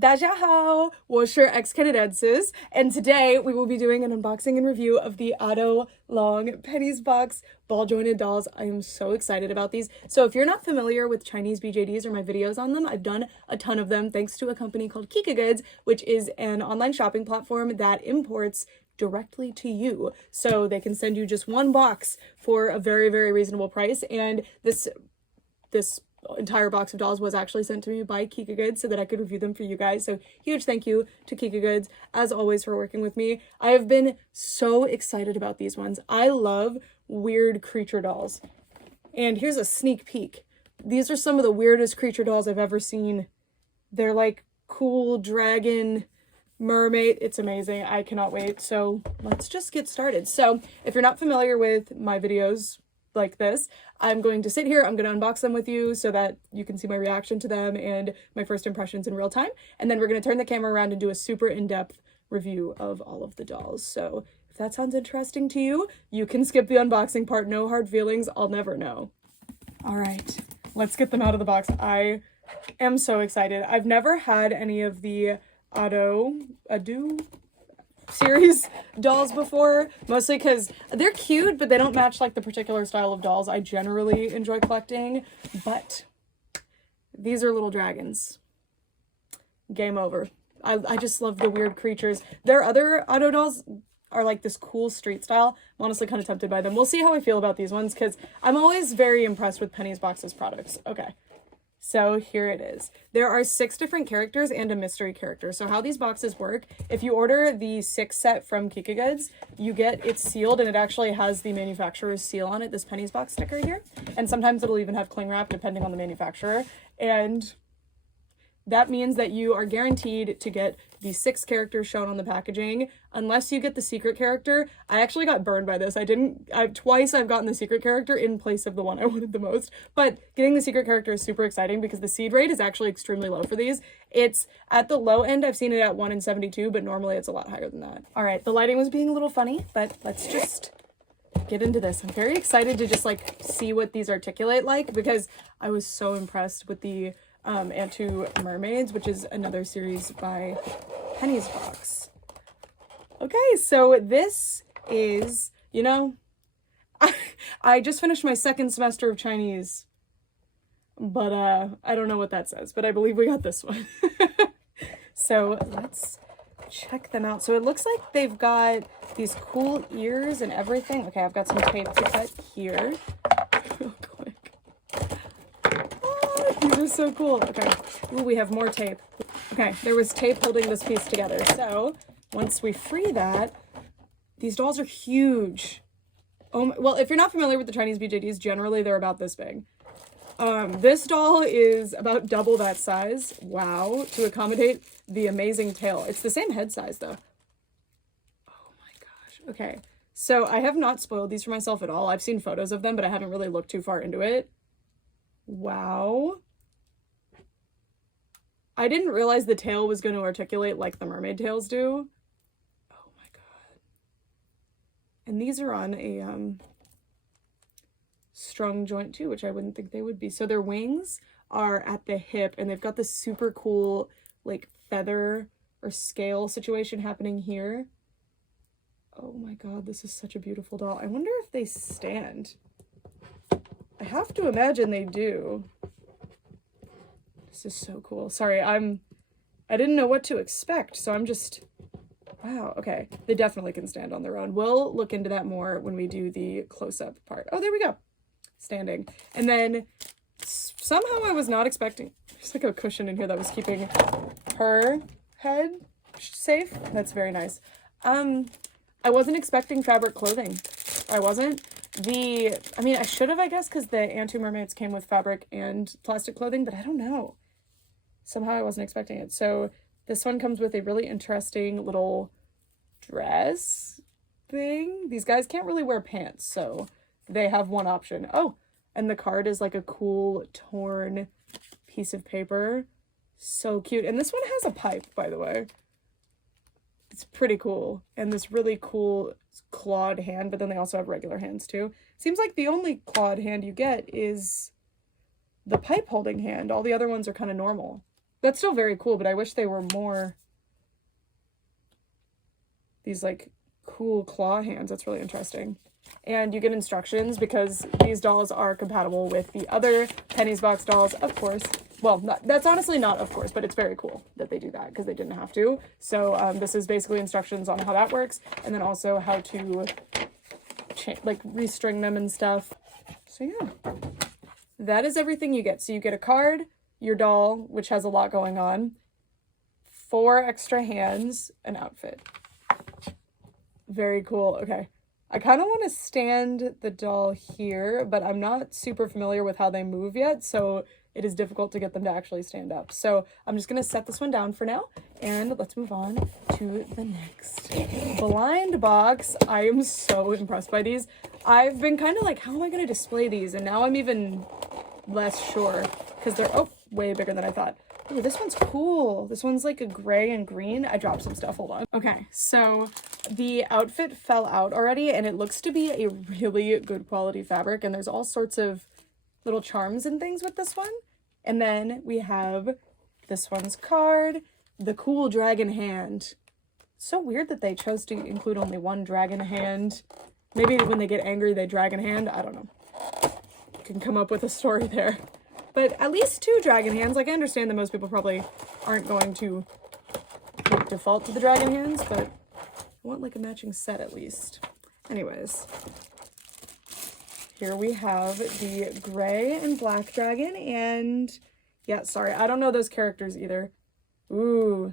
大家好，我是 Ex-Canadensis, and today we will be doing an unboxing and review of the ADOU Long Pennies Box ball jointed dolls. I am so excited about these. So if you're not familiar with Chinese BJDs or my videos on them, I've done a ton of them thanks to a company called Kikagoods, which is an online shopping platform that imports directly to you. So they can send you just one box for a very, very reasonable price, and this entire box of dolls was actually sent to me by Kikagoods so that I could review them for you guys. So huge thank you to Kikagoods, as always, for working with me. I have been so excited about these ones. I love weird creature dolls. And here's a sneak peek. These are some of the weirdest creature dolls I've ever seen. They're like cool dragon, mermaid. It's amazing. I cannot wait. So let's just get started. So if you're not familiar with my videos like this, I'm going to sit here, I'm going to unbox them with you so that you can see my reaction to them and my first impressions in real time, and then we're going to turn the camera around and do a super in-depth review of all of the dolls. So if that sounds interesting to you, you can skip the unboxing part. No hard feelings, I'll never know. All right, let's get them out of the box. I am so excited. I've never had any of the ADOU series dolls before, mostly because they're cute, but they don't match like the particular style of dolls I generally enjoy collecting. But these are little dragons. Game over. I just love the weird creatures. Their other ADOU dolls are like this cool street style. I'm honestly kind of tempted by them. We'll see how I feel about these ones because I'm always very impressed with Penny's Box's products. Okay. So here it is. There are 6 different characters and a mystery character. So how these boxes work, if you order the 6 set from Kikagoods, you get it sealed and it actually has the manufacturer's seal on it, this Penny's Box sticker here. And sometimes it'll even have cling wrap depending on the manufacturer. And that means that you are guaranteed to get the 6 characters shown on the packaging, unless you get the secret character. I actually got burned by this. Twice I've gotten the secret character in place of the one I wanted the most, but getting the secret character is super exciting because the seed rate is actually extremely low for these. It's at the low end, I've seen it at 1 in 72, but normally it's a lot higher than that. All right, the lighting was being a little funny, but let's just get into this. I'm very excited to just like see what these articulate like because I was so impressed with the ADOU Mermaids, which is another series by Penny's Box. Okay, so this is, you know, I just finished my 2nd semester of Chinese, but I don't know what that says, but I believe we got this one. So let's check them out. So it looks like they've got these cool ears and everything. Okay, I've got some tape to cut here. Real quick. These are so cool. Okay. Ooh, we have more tape. Okay, there was tape holding this piece together. So once we free that, these dolls are huge. Oh, well, if you're not familiar with the Chinese BJDs, generally they're about this big. This doll is about double that size. Wow, to accommodate the amazing tail. It's the same head size though. Oh my gosh. Okay, so I have not spoiled these for myself at all. I've seen photos of them, but I haven't really looked too far into it. Wow. I didn't realize the tail was going to articulate like the mermaid tails do. Oh my god. And these are on a strung joint too, which I wouldn't think they would be. So their wings are at the hip and they've got this super cool like feather or scale situation happening here. Oh my god, this is such a beautiful doll. I wonder if they stand. I have to imagine they do. This is so cool. Sorry, I didn't know what to expect, so I'm just, wow, okay. They definitely can stand on their own. We'll look into that more when we do the close-up part. Oh, there we go. Standing. And then somehow I was not expecting, there's like a cushion in here that was keeping her head safe. That's very nice. I wasn't expecting fabric clothing. I wasn't. I mean, I should have, I guess, because the ADOU Mermaids came with fabric and plastic clothing, but I don't know. Somehow I wasn't expecting it. So this one comes with a really interesting little dress thing. These guys can't really wear pants, so they have one option. Oh, and the card is like a cool torn piece of paper. So cute. And this one has a pipe, by the way. It's pretty cool. And this really cool clawed hand, but then they also have regular hands too. Seems like the only clawed hand you get is the pipe holding hand. All the other ones are kind of normal. That's still very cool, but I wish they were more these like cool claw hands. That's really interesting. And you get instructions because these dolls are compatible with the other Penny's Box dolls, of course. Well, that's honestly not of course, but it's very cool that they do that because they didn't have to. So this is basically instructions on how that works, and then also how to like restring them and stuff. So yeah, that is everything you get. So you get a card, your doll, which has a lot going on, 4 extra hands, an outfit. Very cool. Okay. I kind of want to stand the doll here, but I'm not super familiar with how they move yet, so it is difficult to get them to actually stand up. So I'm just going to set this one down for now, and let's move on to the next blind box. I am so impressed by these. I've been kind of like, how am I going to display these? And now I'm even less sure because they're, oh, way bigger than I thought. Ooh, this one's cool. This one's like a gray and green. I dropped some stuff. Hold on. Okay, so the outfit fell out already, and it looks to be a really good quality fabric, and there's all sorts of little charms and things with this one. And then we have this one's card, the cool dragon hand. So weird that they chose to include only one dragon hand. Maybe when they get angry, they dragon hand. I don't know. You can come up with a story there. But at least 2 dragon hands. Like, I understand that most people probably aren't going to default to the dragon hands, but I want like a matching set at least. Anyways, here we have the gray and black dragon, and yeah, sorry, I don't know those characters either. Ooh,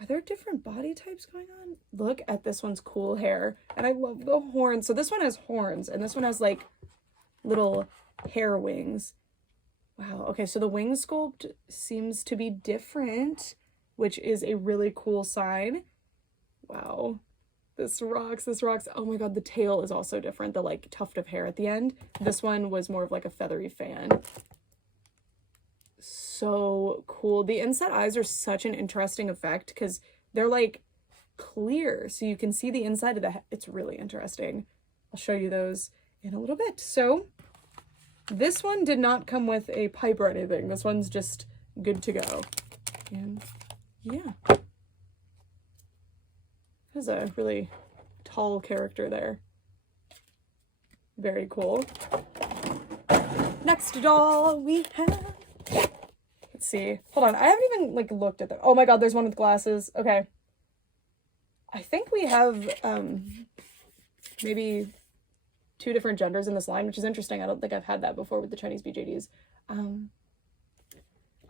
are there different body types going on? Look at this one's cool hair, and I love the horns. So this one has horns, and this one has like little hair wings. Wow, okay, so the wing sculpt seems to be different, which is a really cool sign. Wow, this rocks, this rocks. Oh my god, the tail is also different, the like tuft of hair at the end. This one was more of like a feathery fan. So cool. The inset eyes are such an interesting effect because they're like clear, so you can see the inside of the head. It's really interesting. I'll show you those in a little bit. So this one did not come with a pipe or anything. This one's just good to go. And yeah. There's a really tall character there. Very cool. Next doll we have. Let's see. Hold on. I haven't even like looked at them. Oh my god, there's one with glasses. Okay. I think we have maybe 2 different genders in this line, which is interesting. I don't think I've had that before with the Chinese BJDs.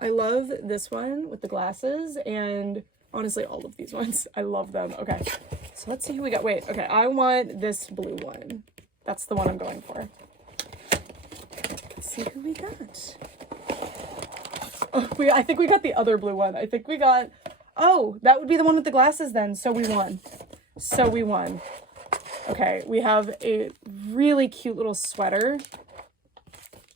I love this one with the glasses, and honestly all of these ones. I love them. Okay, so let's see who we got. Wait, okay, I want this blue one. That's the one I'm going for. Let's see who we got. Oh, I think we got the other blue one. I think we got, oh, that would be the one with the glasses then. So we won. So we won. Okay, we have a really cute little sweater.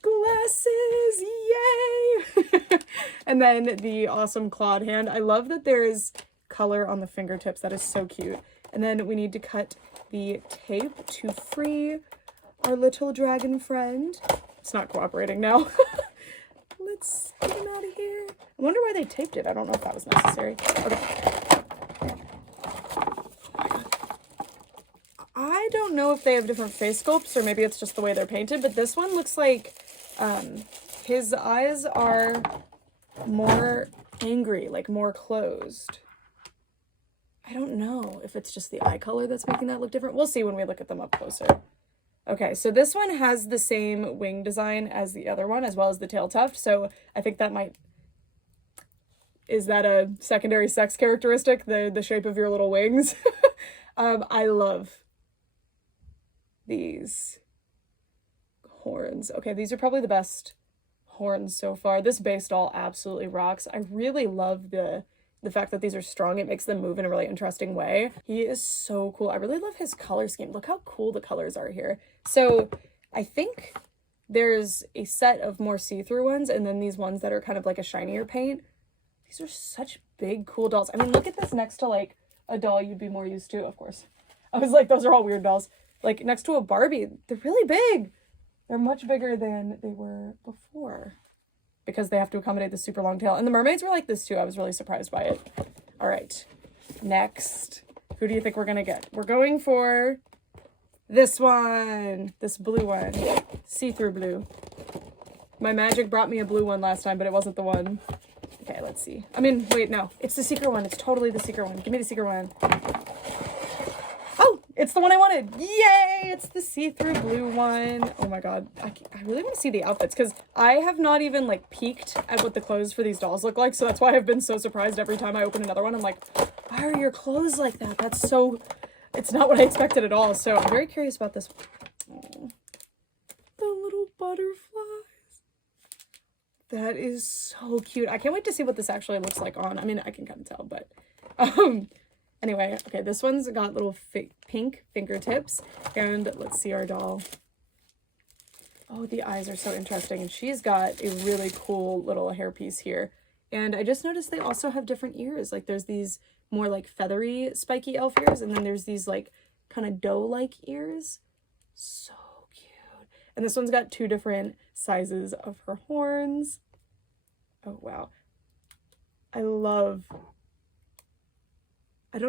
Glasses, yay! And then the awesome clawed hand. I love that there is color on the fingertips. That is so cute. And then we need to cut the tape to free our little dragon friend. It's not cooperating now. Let's get him out of here. I wonder why they taped it. I don't know if that was necessary. Okay. I don't know if they have different face sculpts or maybe it's just the way they're painted, but this one looks like his eyes are more angry, like more closed. I don't know if it's just the eye color that's making that look different. We'll see when we look at them up closer. Okay, so this one has the same wing design as the other one, as well as the tail tuft, so I think that might... Is that a secondary sex characteristic, the shape of your little wings? I love these horns. Okay, these are probably the best horns so far. This base doll absolutely rocks. I really love the fact that these are strong. It makes them move in a really interesting way. He is so cool. I really love his color scheme. Look how cool the colors are here. So I think there's a set of more see-through ones and then these ones that are kind of like a shinier paint. These are such big, cool dolls. I mean, look at this next to like a doll you'd be more used to, of course. I was like, those are all weird dolls. Like next to a Barbie, they're really big. They're much bigger than they were before. because they have to accommodate the super long tail. And the mermaids were like this too. I was really surprised by it. All right, next, who do you think we're gonna get? We're going for this one, this blue one, see-through blue. My magic brought me a blue one last time, but it wasn't the one. Okay, let's see. I mean, wait, no, it's the secret one. It's totally the secret one. Give me the secret one. Oh, it's the one I wanted. Yay, it's the see-through blue one. Oh my God, I really want to see the outfits because I have not even like peeked at what the clothes for these dolls look like. So that's why I've been so surprised every time I open another one. I'm like, why are your clothes like that? That's so, it's not what I expected at all. So I'm very curious about this. Oh, the little butterflies. That is so cute. I can't wait to see what this actually looks like on. I mean, I can kind of tell, but anyway, okay, this one's got little pink fingertips, and let's see our doll. Oh, the eyes are so interesting, and she's got a really cool little hairpiece here. And I just noticed they also have different ears. Like there's these more like feathery spiky elf ears, and then there's these like kind of doe-like ears. So cute. And this one's got 2 different sizes of her horns. Oh, wow. I don't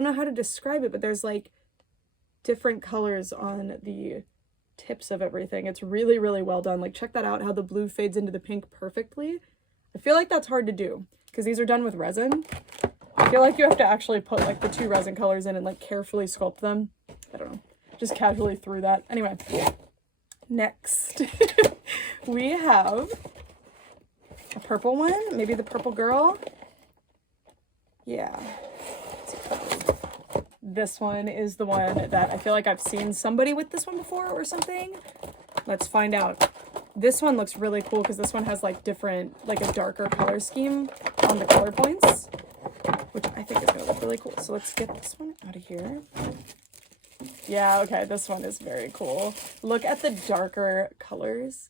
know how to describe it, but there's like different colors on the tips of everything. It's really, really well done. Like, check that out, how the blue fades into the pink perfectly. I feel like that's hard to do because these are done with resin. I feel like you have to actually put like the 2 resin colors in and like carefully sculpt them. I don't know. Just casually threw that. Anyway, next we have a purple one. Maybe the purple girl. Yeah. This one is the one that I feel like I've seen somebody with this one before or something. Let's find out. This one looks really cool because this one has like different, like a darker color scheme on the color points, which I think is gonna look really cool. So let's get this one out of here. Yeah, okay, this one is very cool. Look at the darker colors.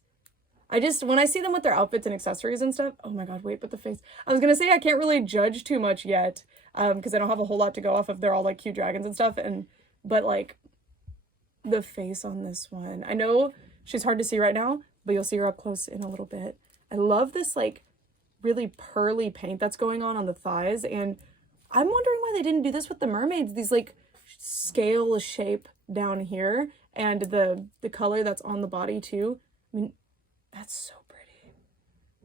When I see them with their outfits and accessories and stuff, oh my God, wait, but the face. I was gonna say I can't really judge too much yet, because I don't have a whole lot to go off of. They're all like cute dragons and stuff, but like the face on this one. I know she's hard to see right now, but you'll see her up close in a little bit. I love this like really pearly paint that's going on the thighs, and I'm wondering why they didn't do this with the mermaids. These like scale shape down here, and the color that's on the body too. I mean, that's so pretty.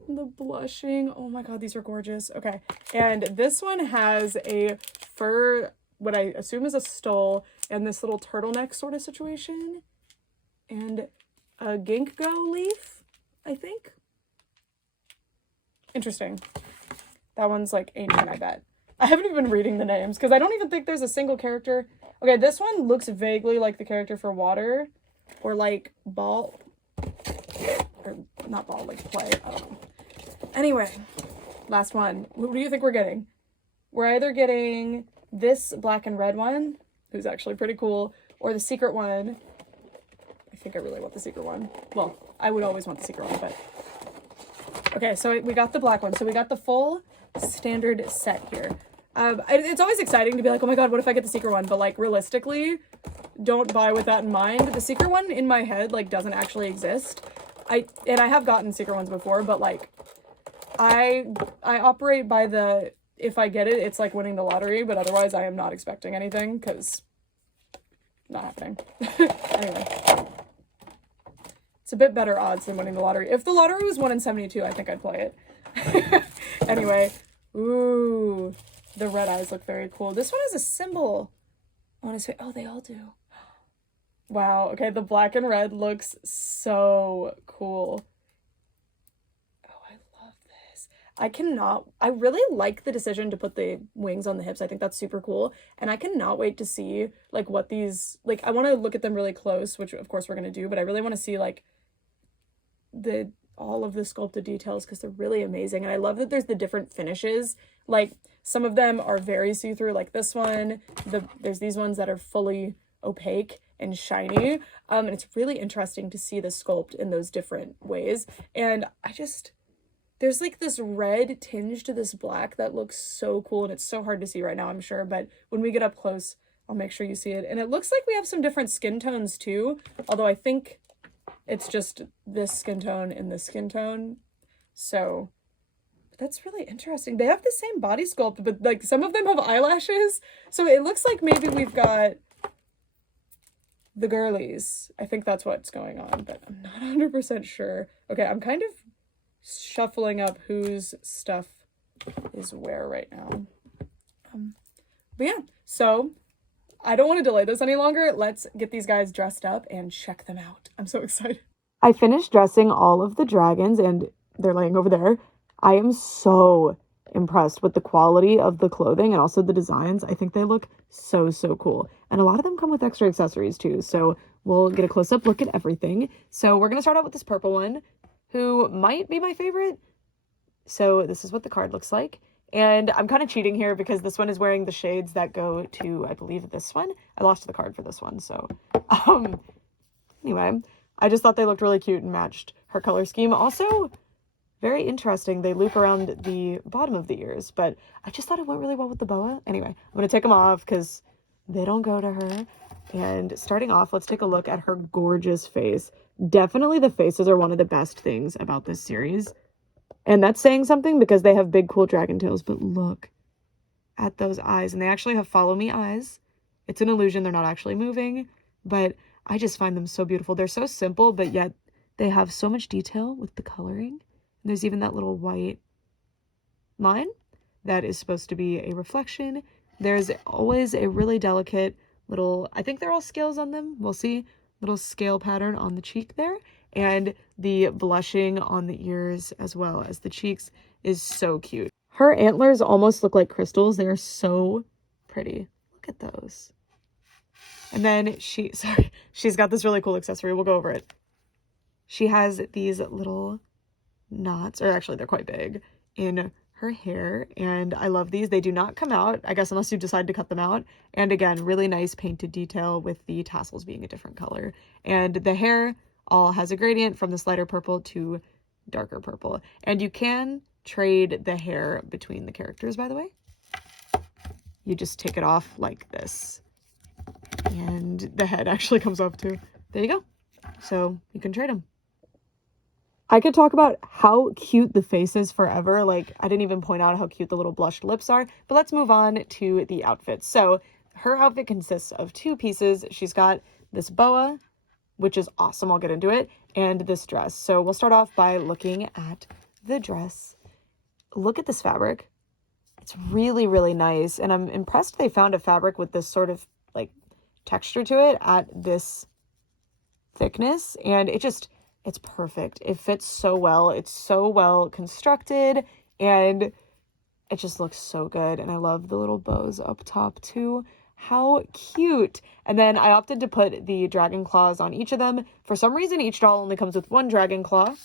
The blushing, oh my God, these are gorgeous. Okay, and this one has a fur, what I assume is a stole, and this little turtleneck sort of situation, and a ginkgo leaf, I think. Interesting. That one's like ancient, I bet. I haven't even been reading the names because I don't even think there's a single character. Okay, this one looks vaguely like the character for water, or like ball, or not ball, like play. I don't know. Anyway, last one. Who do you think we're getting? We're either getting this black and red one, who's actually pretty cool, or the secret one. I think I really want the secret one. Well, I would always want the secret one, but okay, so we got the black one. So we got the full standard set here. It's always exciting to be like, oh my God, what if I get the secret one? But like realistically, don't buy with that in mind. The secret one in my head like doesn't actually exist. I have gotten secret ones before, but like I operate by the, if I get it, it's like winning the lottery, but otherwise I am not expecting anything because not happening. Anyway, it's a bit better odds than winning the lottery. If the lottery was 1 in 72, I think I'd play it. Anyway, ooh, the red eyes look very cool. This one has a symbol on his face. Oh, they all do. Wow, okay, the black and red looks so cool. Oh, I love this. I really like the decision to put the wings on the hips. I think that's super cool. And I cannot wait to see like what these, like I want to look at them really close, which of course we're going to do, but I really want to see like all of the sculpted details because they're really amazing. And I love that there's the different finishes. Like some of them are very see-through, like this one. There's these ones that are fully opaque and shiny. And it's really interesting to see the sculpt in those different ways. And there's like this red tinge to this black that looks so cool, and it's so hard to see right now, I'm sure, but when we get up close, I'll make sure you see it. And it looks like we have some different skin tones too, although I think it's just this skin tone and this skin tone. So That's really interesting. They have the same body sculpt, but like some of them have eyelashes. So it looks like maybe we've got the girlies. I think that's what's going on, but I'm not 100% sure. Okay, I'm kind of shuffling up whose stuff is where right now. But yeah, so I don't want to delay this any longer. Let's get these guys dressed up and check them out. I'm so excited. I finished dressing all of the dragons and they're laying over there. I am so impressed with the quality of the clothing and also the designs. I think they look so, so cool. And a lot of them come with extra accessories too. So we'll get a close-up look at everything. So we're going to start out with this purple one, who might be my favorite. So this is what the card looks like. And I'm kind of cheating here because this one is wearing the shades that go to, I believe, this one. I lost the card for this one. So anyway, I just thought they looked really cute and matched her color scheme. Also, very interesting. They loop around the bottom of the ears, but I just thought it went really well with the boa. Anyway, I'm going to take them off because they don't go to her. And starting off, let's take a look at her gorgeous face. Definitely the faces are one of the best things about this series. And that's saying something because they have big, cool dragon tails. But look at those eyes. And they actually have follow me eyes. It's an illusion. They're not actually moving. But I just find them so beautiful. They're so simple, but yet they have so much detail with the coloring. And there's even that little white line that is supposed to be a reflection. There's always a really delicate little, I think they're all scales on them. We'll see. Little scale pattern on the cheek there. And the blushing on the ears as well as the cheeks is so cute. Her antlers almost look like crystals. They are so pretty. Look at those. And then she's got this really cool accessory. We'll go over it. She has these little knots, or actually they're quite big, in her hair. And I love these. They do not come out, I guess, unless you decide to cut them out. And again, really nice painted detail with the tassels being a different color. And the hair all has a gradient from this lighter purple to darker purple. And you can trade the hair between the characters, by the way. You just take it off like this. And the head actually comes off too. There you go. So you can trade them. I could talk about how cute the face is forever. Like, I didn't even point out how cute the little blushed lips are. But let's move on to the outfits. So her outfit consists of two pieces. She's got this boa, which is awesome. I'll get into it. And this dress. So we'll start off by looking at the dress. Look at this fabric. It's really, really nice. And I'm impressed they found a fabric with this sort of like texture to it at this thickness. And it's perfect. It fits so well. It's so well constructed. And it just looks so good. And I love the little bows up top too. How cute. And then I opted to put the dragon claws on each of them. For some reason, each doll only comes with one dragon claw.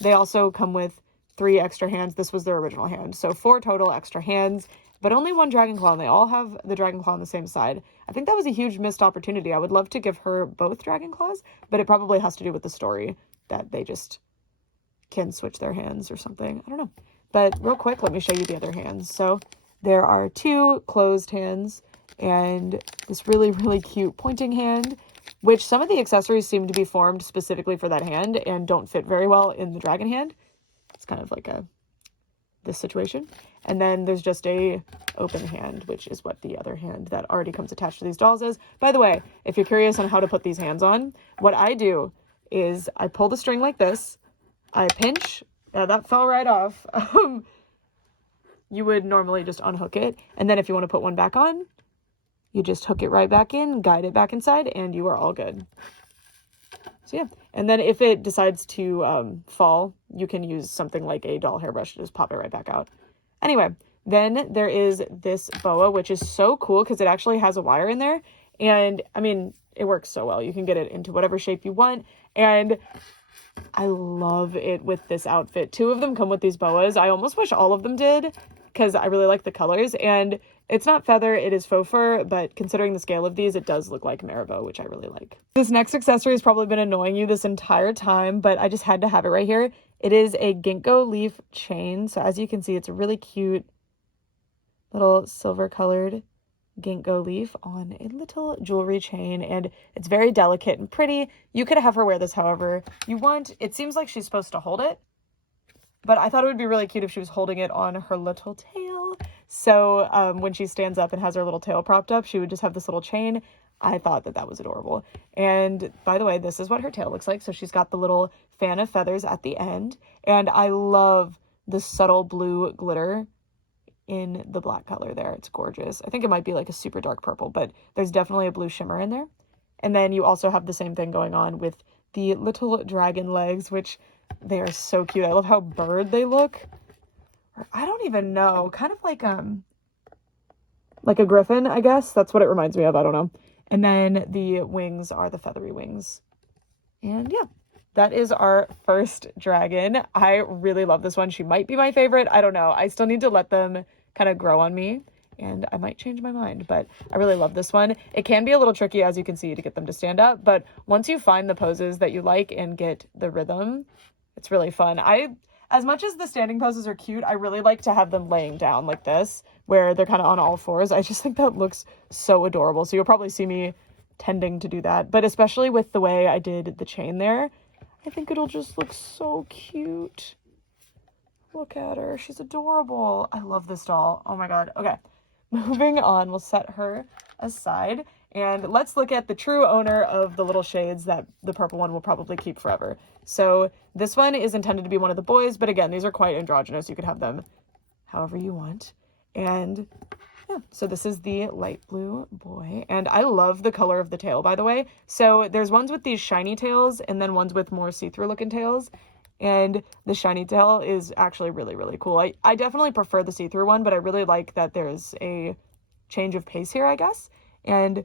They also come with 3 extra hands. This was their original hand. So 4 total extra hands, but only one dragon claw. And they all have the dragon claw on the same side. I think that was a huge missed opportunity. I would love to give her both dragon claws, but it probably has to do with the story that they just can switch their hands or something. I don't know. But real quick, let me show you the other hands. So there are 2 closed hands and this really, really cute pointing hand, which some of the accessories seem to be formed specifically for that hand and don't fit very well in the dragon hand. It's kind of like this situation. And then there's just a open hand, which is what the other hand that already comes attached to these dolls is. By the way, if you're curious on how to put these hands on, what I do is I pull the string like this, I pinch, that fell right off. You would normally just unhook it. And then if you want to put one back on, you just hook it right back in, guide it back inside, and you are all good. So yeah. And then if it decides to fall, you can use something like a doll hairbrush to just pop it right back out. Anyway, then there is this boa, which is so cool because it actually has a wire in there. And I mean, it works so well. You can get it into whatever shape you want. And I love it with this outfit. 2 of them come with these boas. I almost wish all of them did because I really like the colors. And it's not feather, it is faux fur, but considering the scale of these, it does look like Marabou, which I really like. This next accessory has probably been annoying you this entire time, but I just had to have it right here. It is a ginkgo leaf chain. So as you can see, it's a really cute little silver colored ginkgo leaf on a little jewelry chain, and it's very delicate and pretty. You could have her wear this however you want. It seems like she's supposed to hold it, but I thought it would be really cute if she was holding it on her little tail. So when she stands up and has her little tail propped up, she would just have this little chain. I thought that was adorable. And by the way, this is what her tail looks like. So she's got the little fan of feathers at the end. And I love the subtle blue glitter in the black color there. It's gorgeous. I think it might be like a super dark purple, but there's definitely a blue shimmer in there. And then you also have the same thing going on with the little dragon legs, which they are so cute. I love how bird they look. I don't even know. Kind of like a griffin, I guess. That's what it reminds me of. I don't know. And then the wings are the feathery wings. And yeah, that is our first dragon. I really love this one. She might be my favorite. I don't know. I still need to let them kind of grow on me, and I might change my mind, but I really love this one. It can be a little tricky, as you can see, to get them to stand up, but once you find the poses that you like and get the rhythm, it's really fun. As much as the standing poses are cute, I really like to have them laying down like this, where they're kind of on all fours. I just think that looks so adorable. So you'll probably see me tending to do that, but especially with the way I did the chain there, I think it'll just look so cute. Look at her. She's adorable. I love this doll. Oh my God. Okay. Moving on, we'll set her aside and let's look at the true owner of the little shades that the purple one will probably keep forever. So this one is intended to be one of the boys, but again, these are quite androgynous. You could have them however you want. And yeah, so this is the light blue boy. And I love the color of the tail, by the way. So there's ones with these shiny tails and then ones with more see-through looking tails. And the shiny tail is actually really, really cool. I definitely prefer the see-through one, but I really like that there's a change of pace here, I guess. And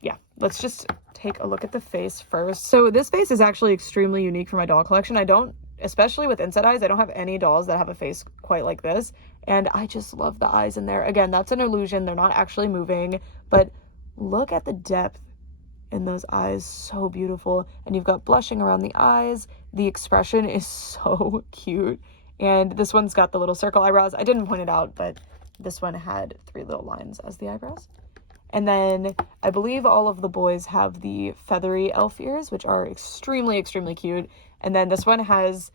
yeah, let's just take a look at the face first. So this face is actually extremely unique for my doll collection. Especially with inside eyes, I don't have any dolls that have a face quite like this. And I just love the eyes in there. Again, that's an illusion. They're not actually moving, but look at the depth in those eyes. So beautiful. And you've got blushing around the eyes. The expression is so cute. And this one's got the little circle eyebrows. I didn't point it out, but this one had 3 little lines as the eyebrows. And then I believe all of the boys have the feathery elf ears, which are extremely, extremely cute. And then this one has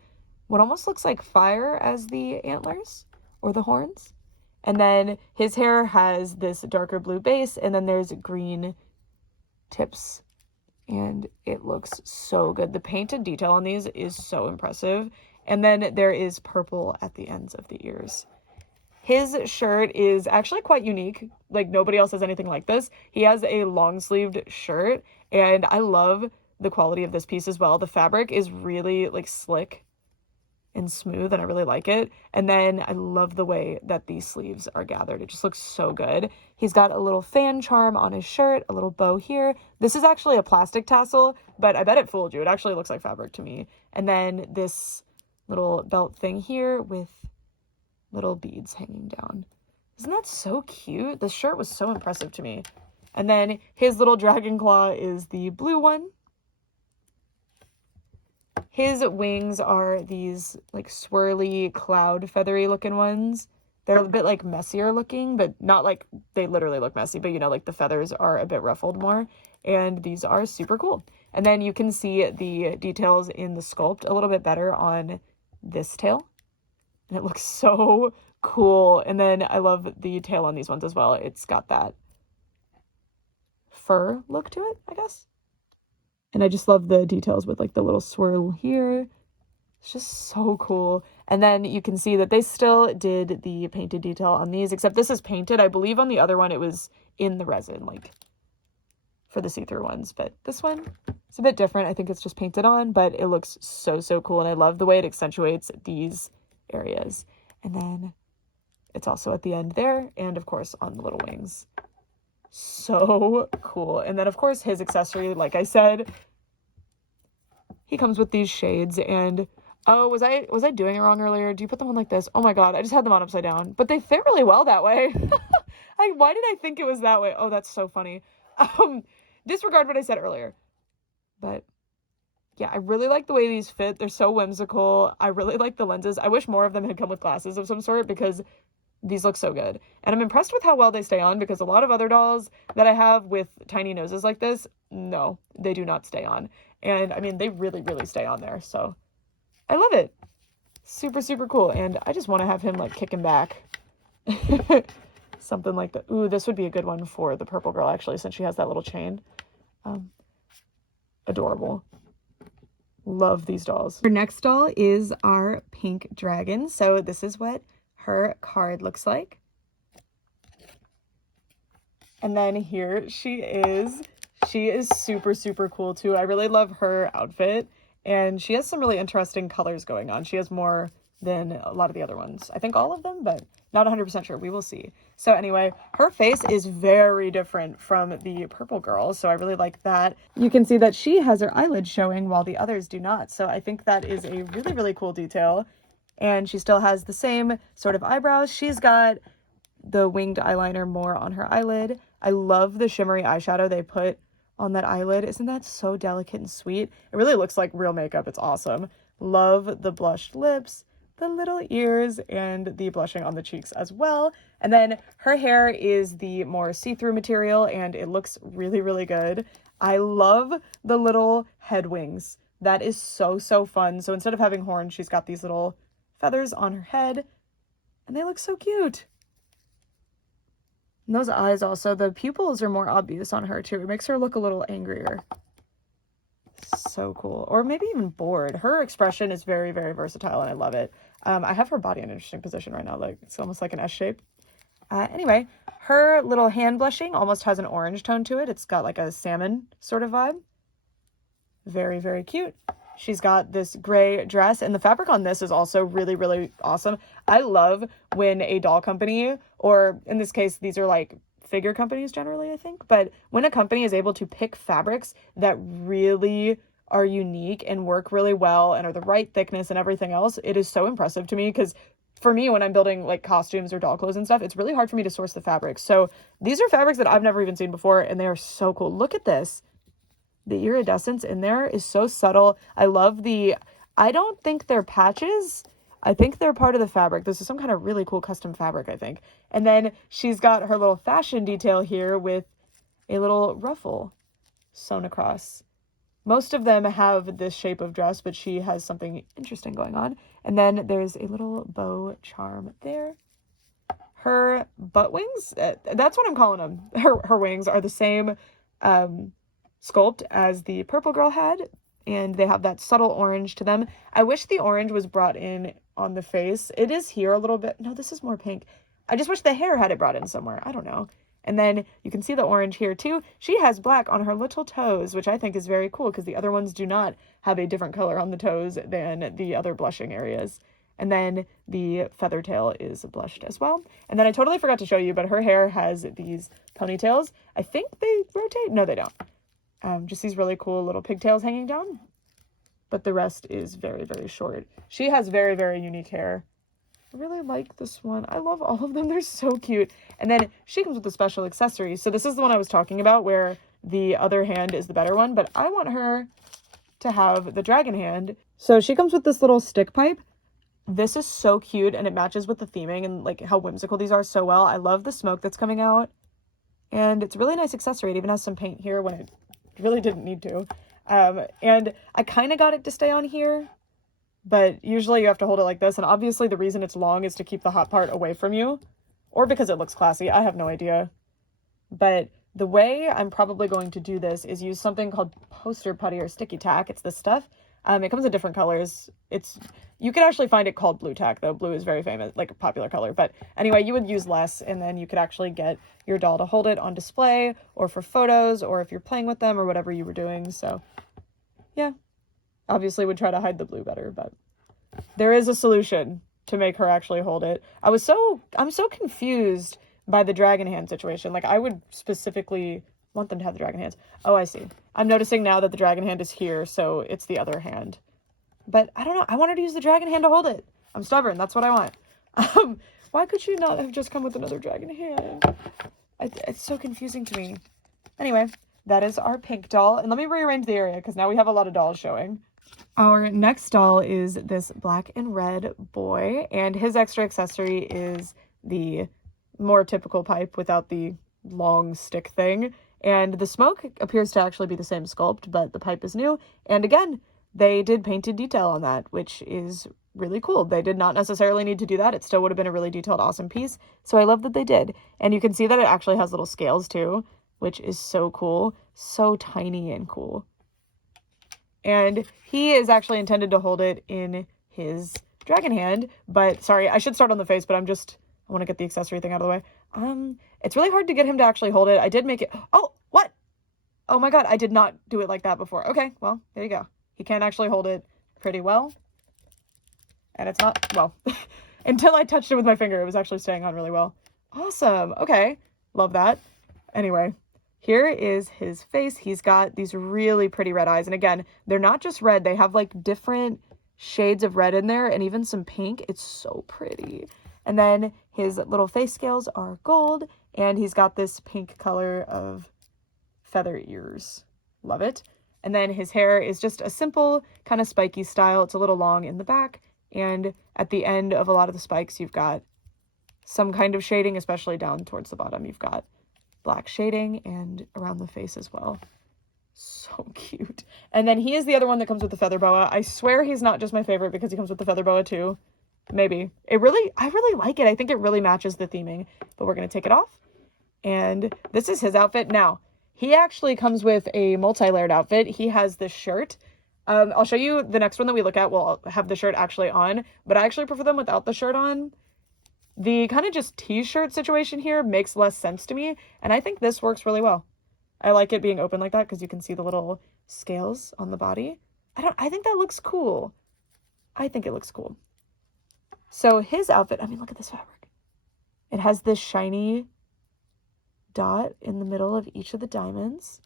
what almost looks like fire as the antlers or the horns. And then his hair has this darker blue base, and then there's green tips. And it looks so good. The painted detail on these is so impressive. And then there is purple at the ends of the ears. His shirt is actually quite unique. Like, nobody else has anything like this. He has a long-sleeved shirt, and I love the quality of this piece as well. The fabric is really, like, slick and smooth, and I really like it. And then I love the way that these sleeves are gathered. It just looks so good. He's got a little fan charm on his shirt, a little bow here. This is actually a plastic tassel, but I bet it fooled you. It actually looks like fabric to me. And then this little belt thing here with little beads hanging down. Isn't that so cute? The shirt was so impressive to me. And then his little dragon claw is the blue one. His wings are these like swirly cloud feathery looking ones. They're a bit like messier looking, but not like they literally look messy, but you know, like the feathers are a bit ruffled more. And these are super cool. And then you can see the details in the sculpt a little bit better on this tail. And it looks so cool. And then I love the tail on these ones as well. It's got that fur look to it, I guess. And I just love the details with like the little swirl here. It's just so cool. And then you can see that they still did the painted detail on these, except this is painted. I believe on the other one it was in the resin, like for the see-through ones. But this one, it's a bit different. I think it's just painted on, but it looks so, so cool. And I love the way it accentuates these areas. And then it's also at the end there, and of course on the little wings. So cool. And then of course his accessory, like I said, he comes with these shades. And oh, was I doing it wrong earlier? Do you put them on like this? Oh my God, I just had them on upside down, but they fit really well that way. Why did I think it was that way? Oh, that's so funny. Disregard what I said earlier. But yeah, I really like the way these fit. They're so whimsical. I really like the lenses. I wish more of them had come with glasses of some sort because these look so good. And I'm impressed with how well they stay on, because a lot of other dolls that I have with tiny noses like this, no, they do not stay on. And I mean, they really, really stay on there. So I love it. Super, super cool. And I just want to have him like kicking back. Something like that. Ooh, this would be a good one for the purple girl, actually, since she has that little chain. Adorable. Love these dolls. Our next doll is our pink dragon. So this is what her card looks like. And then here she is. She is super, super cool too. I really love her outfit. And she has some really interesting colors going on. She has more than a lot of the other ones. I think all of them, but not 100% sure. We will see. So anyway, her face is very different from the purple girl. So I really like that. You can see that she has her eyelids showing while the others do not. So I think that is a really, really cool detail. And she still has the same sort of eyebrows. She's got the winged eyeliner more on her eyelid. I love the shimmery eyeshadow they put on that eyelid. Isn't that so delicate and sweet? It really looks like real makeup. It's awesome. Love the blushed lips, the little ears, and the blushing on the cheeks as well. And then her hair is the more see-through material, and it looks really, really good. I love the little head wings. That is so, so fun. So instead of having horns, she's got these little feathers on her head, and they look so cute. And those eyes also, the pupils are more obvious on her too. It makes her look a little angrier. So cool. Or maybe even bored. Her expression is very, very versatile and I love it. I have her body in an interesting position right now. Like it's almost like an S shape. Anyway, her little hand blushing almost has an orange tone to it. It's got like a salmon sort of vibe. Very, very cute. She's got this gray dress, and the fabric on this is also really, really awesome. I love when a doll company, or in this case, these are like figure companies generally, I think, but when a company is able to pick fabrics that really are unique and work really well and are the right thickness and everything else, it is so impressive to me because for me, when I'm building like costumes or doll clothes and stuff, it's really hard for me to source the fabrics. So these are fabrics that I've never even seen before, and they are so cool. Look at this. The iridescence in there is so subtle. I love I don't think they're patches. I think they're part of the fabric. This is some kind of really cool custom fabric, I think. And then she's got her little fashion detail here with a little ruffle sewn across. Most of them have this shape of dress, but she has something interesting going on. And then there's a little bow charm there. Her butt wings, that's what I'm calling them. Her wings are the same sculpt as the purple girl had, and they have that subtle orange to them. I wish the orange was brought in on the face. It is here a little bit. No, this is more pink. I just wish the hair had it brought in somewhere. I don't know. And then you can see the orange here too. She has black on her little toes, which I think is very cool because the other ones do not have a different color on the toes than the other blushing areas. And then the feather tail is blushed as well. And then I totally forgot to show you, but her hair has these ponytails. I think they rotate. No, they don't. Just these really cool little pigtails hanging down, but the rest is very, very short. She has very, very unique hair. I really like this one. I love all of them. They're so cute. And then she comes with a special accessory. So this is the one I was talking about where the other hand is the better one, but I want her to have the dragon hand. So she comes with this little stick pipe. This is so cute and it matches with the theming and like how whimsical these are so well. I love the smoke that's coming out and it's a really nice accessory. It even has some paint here when it really didn't need to. And I kind of got it to stay on here, but usually you have to hold it like this. And obviously the reason it's long is to keep the hot part away from you or because it looks classy. I have no idea. But the way I'm probably going to do this is use something called poster putty or sticky tack. It's this stuff. It comes in different colors. You could actually find it called blue tack though. Blue is very famous, like a popular color. But anyway, you would use less and then you could actually get your doll to hold it on display or for photos or if you're playing with them or whatever you were doing. So yeah, obviously would try to hide the blue better, but there is a solution to make her actually hold it. I'm so confused by the dragon hand situation. Like I would specifically want them to have the dragon hands. Oh, I see. I'm noticing now that the dragon hand is here, so it's the other hand. But I don't know. I want her to use the dragon hand to hold it. I'm stubborn. That's what I want. Why could you not have just come with another dragon hand? It's so confusing to me. Anyway, that is our pink doll. And let me rearrange the area because now we have a lot of dolls showing. Our next doll is this black and red boy. And his extra accessory is the more typical pipe without the long stick thing. And the smoke appears to actually be the same sculpt, but the pipe is new. And again, they did painted detail on that, which is really cool. They did not necessarily need to do that. It still would have been a really detailed, awesome piece. So I love that they did. And you can see that it actually has little scales too, which is so cool. So tiny and cool. And he is actually intended to hold it in his dragon hand. But sorry, I should start on the face, but I want to get the accessory thing out of the way. It's really hard to get him to actually hold it. I did make it. Oh, what? Oh my God, I did not do it like that before. Okay, well, there you go. He can actually hold it pretty well. And it's not, well, until I touched it with my finger, it was actually staying on really well. Awesome. Okay. Love that. Anyway, here is his face. He's got these really pretty red eyes. And again, they're not just red. They have like different shades of red in there and even some pink. It's so pretty. And then his little face scales are gold. And he's got this pink color of feather ears. Love it. And then his hair is just a simple kind of spiky style. It's a little long in the back. And at the end of a lot of the spikes, you've got some kind of shading, especially down towards the bottom. You've got black shading and around the face as well. So cute. And then he is the other one that comes with the feather boa. I swear he's not just my favorite because he comes with the feather boa too. Maybe. I really like it. I think it really matches the theming. But we're going to take it off. And this is his outfit. Now, he actually comes with a multi-layered outfit. He has this shirt. I'll show you the next one that we look at. We'll have the shirt actually on, but I actually prefer them without the shirt on. The kind of just t-shirt situation here makes less sense to me, and I think this works really well. I like it being open like that because you can see the little scales on the body. I think that looks cool. I think it looks cool. So his outfit, I mean, look at this fabric. It has this shiny dot in the middle of each of the diamonds.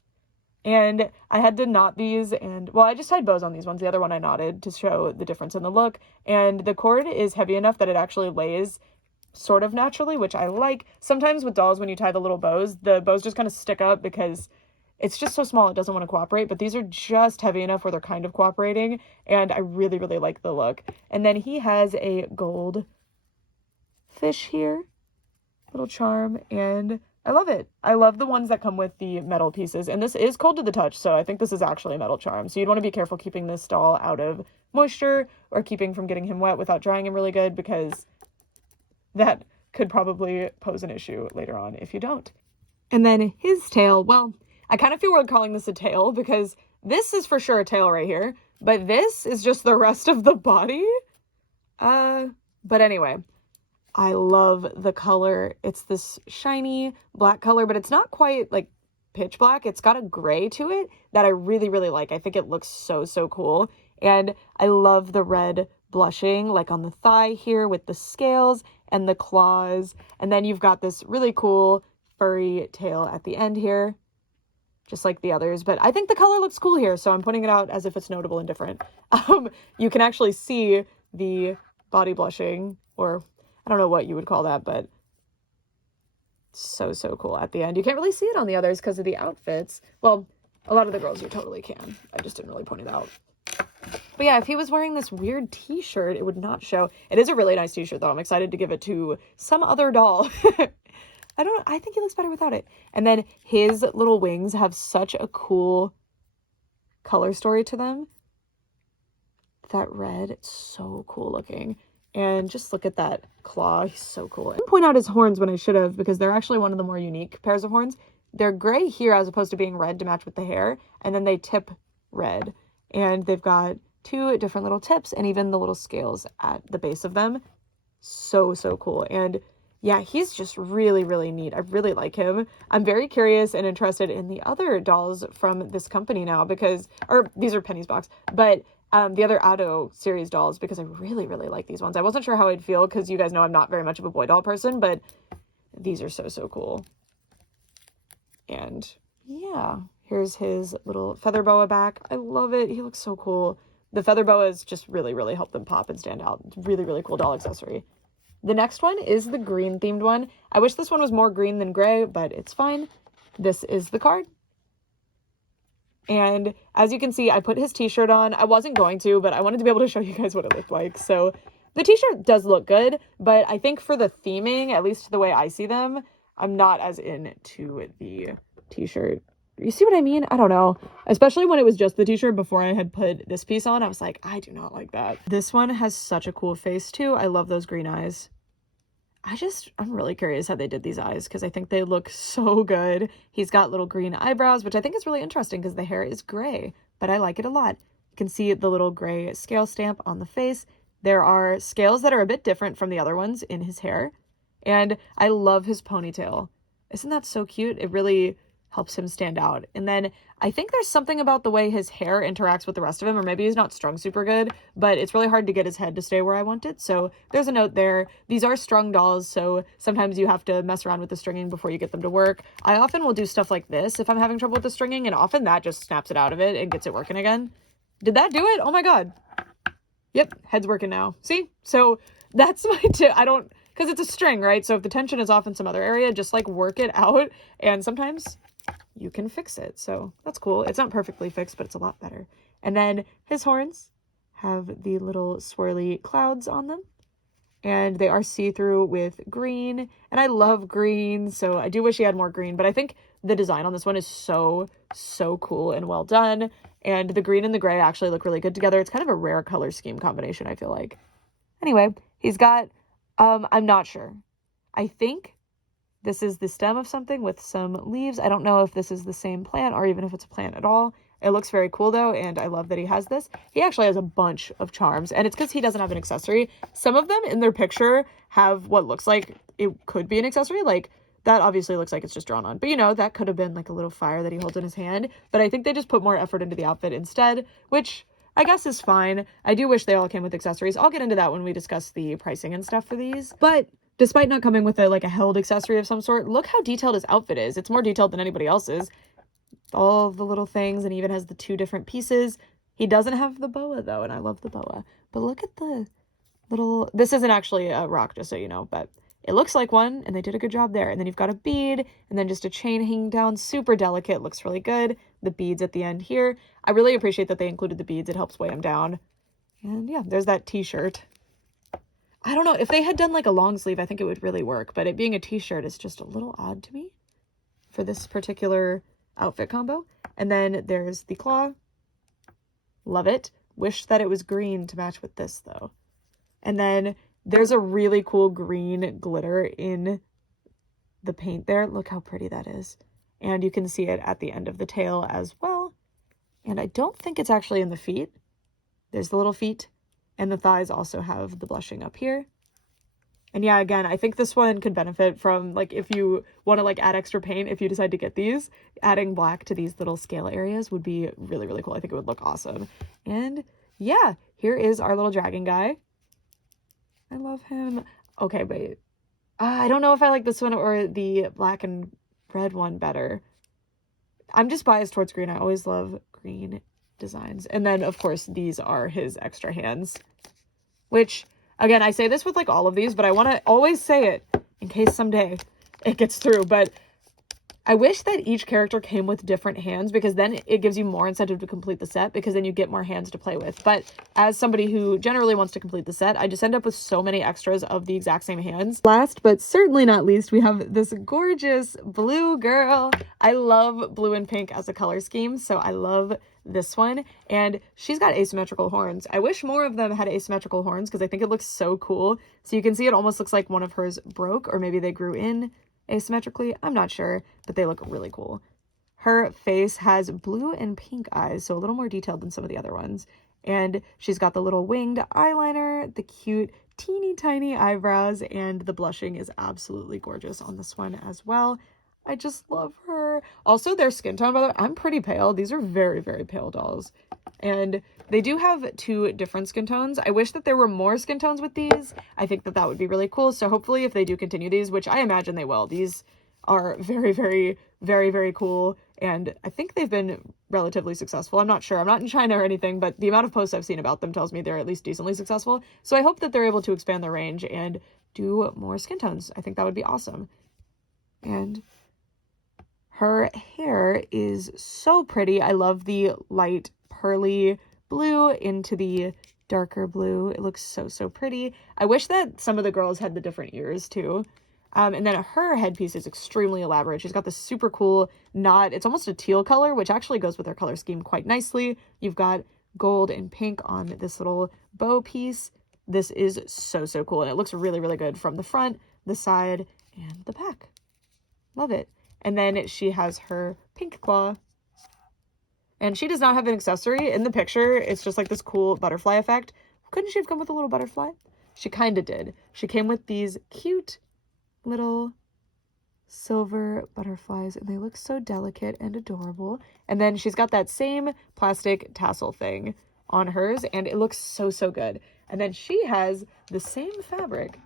And I had to knot these and, well, I just tied bows on these ones. The other one I knotted to show the difference in the look. And the cord is heavy enough that it actually lays sort of naturally, which I like. Sometimes with dolls, when you tie the little bows, the bows just kind of stick up because it's just so small it doesn't want to cooperate. But these are just heavy enough where they're kind of cooperating. And I really, really like the look. And then he has a gold fish here, little charm, and I love it. I love the ones that come with the metal pieces, and this is cold to the touch, so I think this is actually a metal charm. So you'd want to be careful keeping this doll out of moisture or keeping from getting him wet without drying him really good, because that could probably pose an issue later on if you don't. And then his tail, well, I kind of feel weird calling this a tail because this is for sure a tail right here, but this is just the rest of the body. But anyway, I love the color. It's this shiny black color, but it's not quite like pitch black. It's got a gray to it that I really, really like. I think it looks so, so cool. And I love the red blushing, like on the thigh here with the scales and the claws. And then you've got this really cool furry tail at the end here, just like the others. But I think the color looks cool here, so I'm putting it out as if it's notable and different. You can actually see the body blushing, or I don't know what you would call that, but so, so cool at the end. You can't really see it on the others because of the outfits. Well, a lot of the girls you totally can. I just didn't really point it out. But yeah, if he was wearing this weird t-shirt, it would not show. It is a really nice t-shirt, though. I'm excited to give it to some other doll. I think he looks better without it. And then his little wings have such a cool color story to them. That red, it's so cool looking. And just look at that claw. He's so cool. I didn't point out his horns when I should have, because they're actually one of the more unique pairs of horns. They're gray here as opposed to being red to match with the hair. And then they tip red. And they've got two different little tips and even the little scales at the base of them. So, so cool. And yeah, he's just really, really neat. I really like him. I'm very curious and interested in the other dolls from this company now because, or these are Penny's box, but the other ADOU series dolls, because I really, really like these ones. I wasn't sure how I'd feel because you guys know I'm not very much of a boy doll person, but these are so, so cool. And yeah, here's his little feather boa back. I love it. He looks so cool. The feather boas just really, really help them pop and stand out. It's really, really cool doll accessory. The next one is the green themed one. I wish this one was more green than gray, but it's fine. This is the card. And as you can see, I put his t-shirt on. I wasn't going to, but I wanted to be able to show you guys what it looked like. So the t-shirt does look good, but I think for the theming, at least the way I see them, I'm not as into the t-shirt You see what I mean? I don't know. Especially when it was just the t-shirt before I had put this piece on, I was like, I do not like that. This one has such a cool face too. I love those green eyes. I'm really curious how they did these eyes because I think they look so good. He's got little green eyebrows, which I think is really interesting because the hair is gray, but I like it a lot. You can see the little gray scale stamp on the face. There are scales that are a bit different from the other ones in his hair, and I love his ponytail. Isn't that so cute? It really helps him stand out. And then I think there's something about the way his hair interacts with the rest of him, or maybe he's not strung super good, but it's really hard to get his head to stay where I want it. So there's a note there. These are strung dolls, so sometimes you have to mess around with the stringing before you get them to work. I often will do stuff like this if I'm having trouble with the stringing, and often that just snaps it out of it and gets it working again. Did that do it? Oh my God. Yep, head's working now. See? So that's my tip. Because it's a string, right? So if the tension is off in some other area, just like work it out, and sometimes you can fix it. So that's cool. It's not perfectly fixed, but it's a lot better. And then his horns have the little swirly clouds on them, and they are see-through with green, and I love green, so I do wish he had more green, but I think the design on this one is so cool and well done, and the green and the gray actually look really good together. It's kind of a rare color scheme combination, I feel like. Anyway, he's got, I'm not sure. I think this is the stem of something with some leaves. I don't know if this is the same plant or even if it's a plant at all. It looks very cool though, and I love that he has this. He actually has a bunch of charms, and it's because he doesn't have an accessory. Some of them in their picture have what looks like it could be an accessory. Like, that obviously looks like it's just drawn on. But, you know, that could have been like a little fire that he holds in his hand. But I think they just put more effort into the outfit instead, which I guess is fine. I do wish they all came with accessories. I'll get into that when we discuss the pricing and stuff for these. But despite not coming with a held accessory of some sort, look how detailed his outfit is. It's more detailed than anybody else's. All of the little things, and even has the 2 different pieces. He doesn't have the boa though, and I love the boa. But look at the little, this isn't actually a rock, just so you know, but it looks like one, and they did a good job there. And then you've got a bead, and then just a chain hanging down, super delicate, looks really good. The beads at the end here. I really appreciate that they included the beads. It helps weigh them down. And yeah, there's that t-shirt. I don't know, if they had done like a long sleeve, I think it would really work, but it being a t-shirt is just a little odd to me for this particular outfit combo. And then there's the claw. Love it. Wish that it was green to match with this though. And then there's a really cool green glitter in the paint there. Look how pretty that is. And you can see it at the end of the tail as well. And I don't think it's actually in the feet. There's the little feet. And the thighs also have the blushing up here. And yeah, again, I think this one could benefit from, like, if you want to, like, add extra paint, if you decide to get these, adding black to these little scale areas would be really, really cool. I think it would look awesome. And yeah, here is our little dragon guy. I love him. Okay, wait. I don't know if I like this one or the black and red one better. I'm just biased towards green. I always love green designs. And then, of course, these are his extra hands, which, again, I say this with, like, all of these, but I want to always say it in case someday it gets through. But I wish that each character came with different hands, because then it gives you more incentive to complete the set, because then you get more hands to play with. But as somebody who generally wants to complete the set, I just end up with so many extras of the exact same hands. Last but certainly not least, we have this gorgeous blue girl. I love blue and pink as a color scheme, so I love this one. And she's got asymmetrical horns. I wish more of them had asymmetrical horns, because I think it looks so cool. So you can see it almost looks like one of hers broke, or maybe they grew in asymmetrically. I'm not sure, but they look really cool. Her face has blue and pink eyes, so a little more detailed than some of the other ones. And she's got the little winged eyeliner, the cute teeny tiny eyebrows, and the blushing is absolutely gorgeous on this one as well. I just love her. Also, their skin tone, by the way, I'm pretty pale. These are very, very pale dolls. And they do have 2 different skin tones. I wish that there were more skin tones with these. I think that that would be really cool. So hopefully if they do continue these, which I imagine they will, these are very, very, very, very cool. And I think they've been relatively successful. I'm not sure. I'm not in China or anything, but the amount of posts I've seen about them tells me they're at least decently successful. So I hope that they're able to expand their range and do more skin tones. I think that would be awesome. And her hair is so pretty. I love the light pearly blue into the darker blue. It looks so, so pretty. I wish that some of the girls had the different ears too. And then her headpiece is extremely elaborate. She's got this super cool knot. It's almost a teal color, which actually goes with her color scheme quite nicely. You've got gold and pink on this little bow piece. This is so, so cool. And it looks really, really good from the front, the side, and the back. Love it. And then she has her pink claw. And she does not have an accessory. In the picture, it's just like this cool butterfly effect. Couldn't she have come with a little butterfly? She kind of did. She came with these cute little silver butterflies, and they look so delicate and adorable. And then she's got that same plastic tassel thing on hers, and it looks so, so good. And then she has the same fabric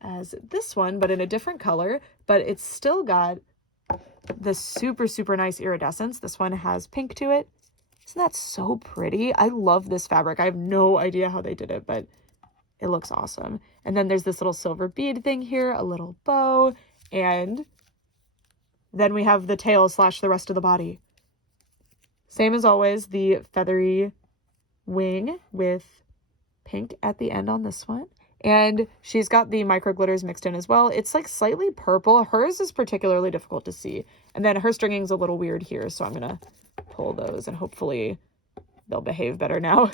as this one, but in a different color, but it's still got the super, super nice iridescence. This one has pink to it. Isn't that so pretty? I love this fabric. I have no idea how they did it, but it looks awesome. And then there's this little silver bead thing here, a little bow, and then we have the tail / the rest of the body. Same as always, the feathery wing with pink at the end on this one. And she's got the micro glitters mixed in as well. It's like slightly purple. Hers is particularly difficult to see. And then her stringing's a little weird here, so I'm gonna pull those and hopefully they'll behave better now.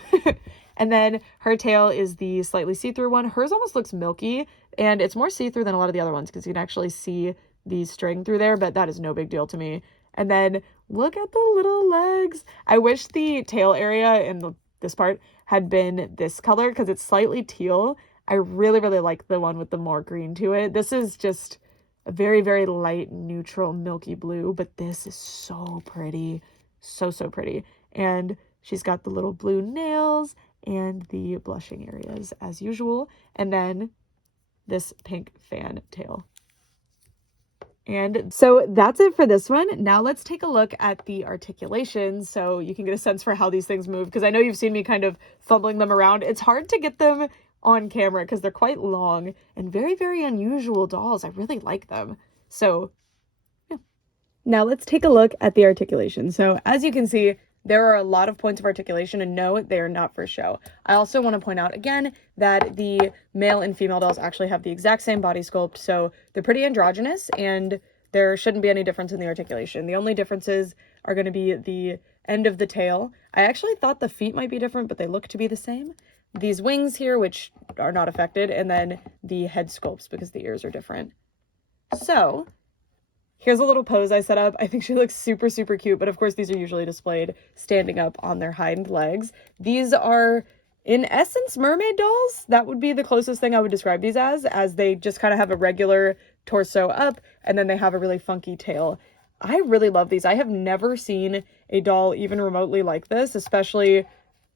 And then her tail is the slightly see-through one. Hers almost looks milky, and it's more see-through than a lot of the other ones because you can actually see the string through there, but that is no big deal to me. And then look at the little legs. I wish the tail area in this part had been this color because it's slightly teal. I really, really like the one with the more green to it. This is just a very, very light, neutral, milky blue, but this is so pretty. So, so pretty. And she's got the little blue nails and the blushing areas as usual. And then this pink fan tail. And so that's it for this one. Now let's take a look at the articulation so you can get a sense for how these things move, because I know you've seen me kind of fumbling them around. It's hard to get them on camera because they're quite long and very, very unusual dolls. I really like them. So yeah. Now let's take a look at the articulation. So as you can see, there are a lot of points of articulation, and no, they are not for show. I also want to point out again that the male and female dolls actually have the exact same body sculpt, so they're pretty androgynous, and there shouldn't be any difference in the articulation. The only differences are going to be the end of the tail. I actually thought the feet might be different, but they look to be the same. These wings here, which are not affected, and then the head sculpts because the ears are different. So here's a little pose I set up. I think she looks super, super cute, but of course these are usually displayed standing up on their hind legs. These are, in essence, mermaid dolls. That would be the closest thing I would describe these as they just kind of have a regular torso up, and then they have a really funky tail. I really love these. I have never seen a doll even remotely like this, especially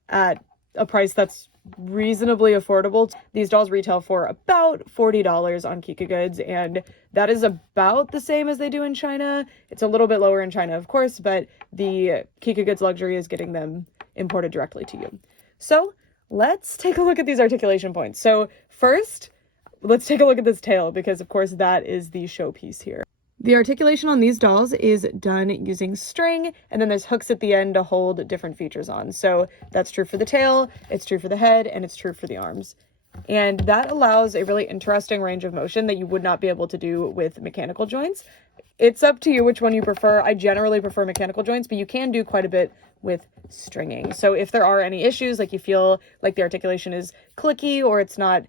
at a price that's reasonably affordable. These dolls retail for about $40 on Kikagoods, and that is about the same as they do in China. It's a little bit lower in China, of course, but the Kikagoods luxury is getting them imported directly to you. So let's take a look at these articulation points. So first, let's take a look at this tail, because of course that is the showpiece here. The articulation on these dolls is done using string, and then there's hooks at the end to hold different features on. So that's true for the tail, it's true for the head, and it's true for the arms. And that allows a really interesting range of motion that you would not be able to do with mechanical joints. It's up to you which one you prefer. I generally prefer mechanical joints, but you can do quite a bit with stringing. So if there are any issues, like you feel like the articulation is clicky or it's not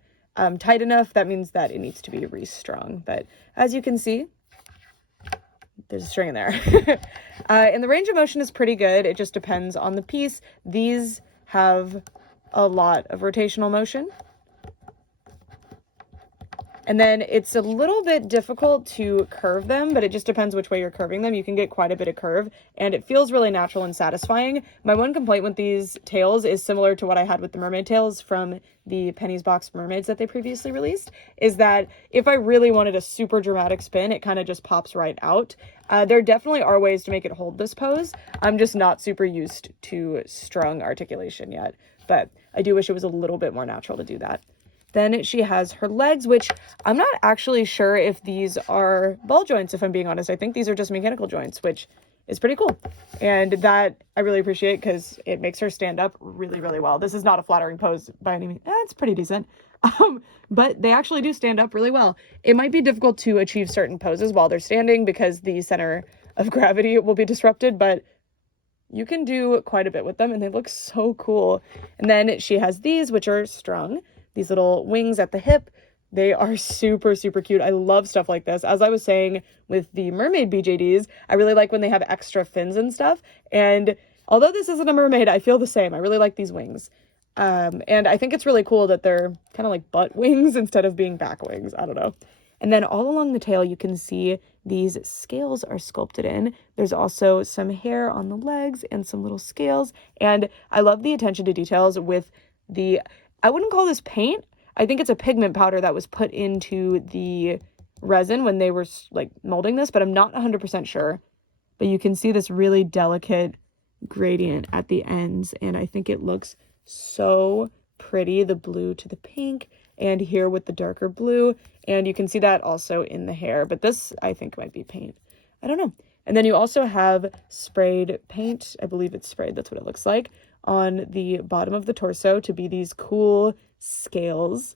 tight enough, that means that it needs to be restrung. But as you can see, there's a string in there. And the range of motion is pretty good. It just depends on the piece. These have a lot of rotational motion. And then it's a little bit difficult to curve them, but it just depends which way you're curving them. You can get quite a bit of curve, and it feels really natural and satisfying. My one complaint with these tails is similar to what I had with the mermaid tails from the Penny's Box mermaids that they previously released, is that if I really wanted a super dramatic spin, it kind of just pops right out. There definitely are ways to make it hold this pose. I'm just not super used to strung articulation yet, but I do wish it was a little bit more natural to do that. Then she has her legs, which I'm not actually sure if these are ball joints, if I'm being honest. I think these are just mechanical joints, which is pretty cool. And that I really appreciate because it makes her stand up really, really well. This is not a flattering pose by any means. It's pretty decent. But they actually do stand up really well. It might be difficult to achieve certain poses while they're standing because the center of gravity will be disrupted, but you can do quite a bit with them and they look so cool. And then she has these, which are strung, these little wings at the hip. They are super, super cute. I love stuff like this. As I was saying with the mermaid BJDs, I really like when they have extra fins and stuff. And although this isn't a mermaid, I feel the same. I really like these wings. And I think it's really cool that they're kind of like butt wings instead of being back wings. I don't know. And then all along the tail, you can see these scales are sculpted in. There's also some hair on the legs and some little scales. And I love the attention to details with the, I wouldn't call this paint. I think it's a pigment powder that was put into the resin when they were like molding this, but I'm not 100% sure. But you can see this really delicate gradient at the ends. And I think it looks so pretty, the blue to the pink, and here with the darker blue, and you can see that also in the hair, but this I think might be paint. I don't know. And then you also have sprayed paint, I believe it's sprayed, that's what it looks like, on the bottom of the torso to be these cool scales.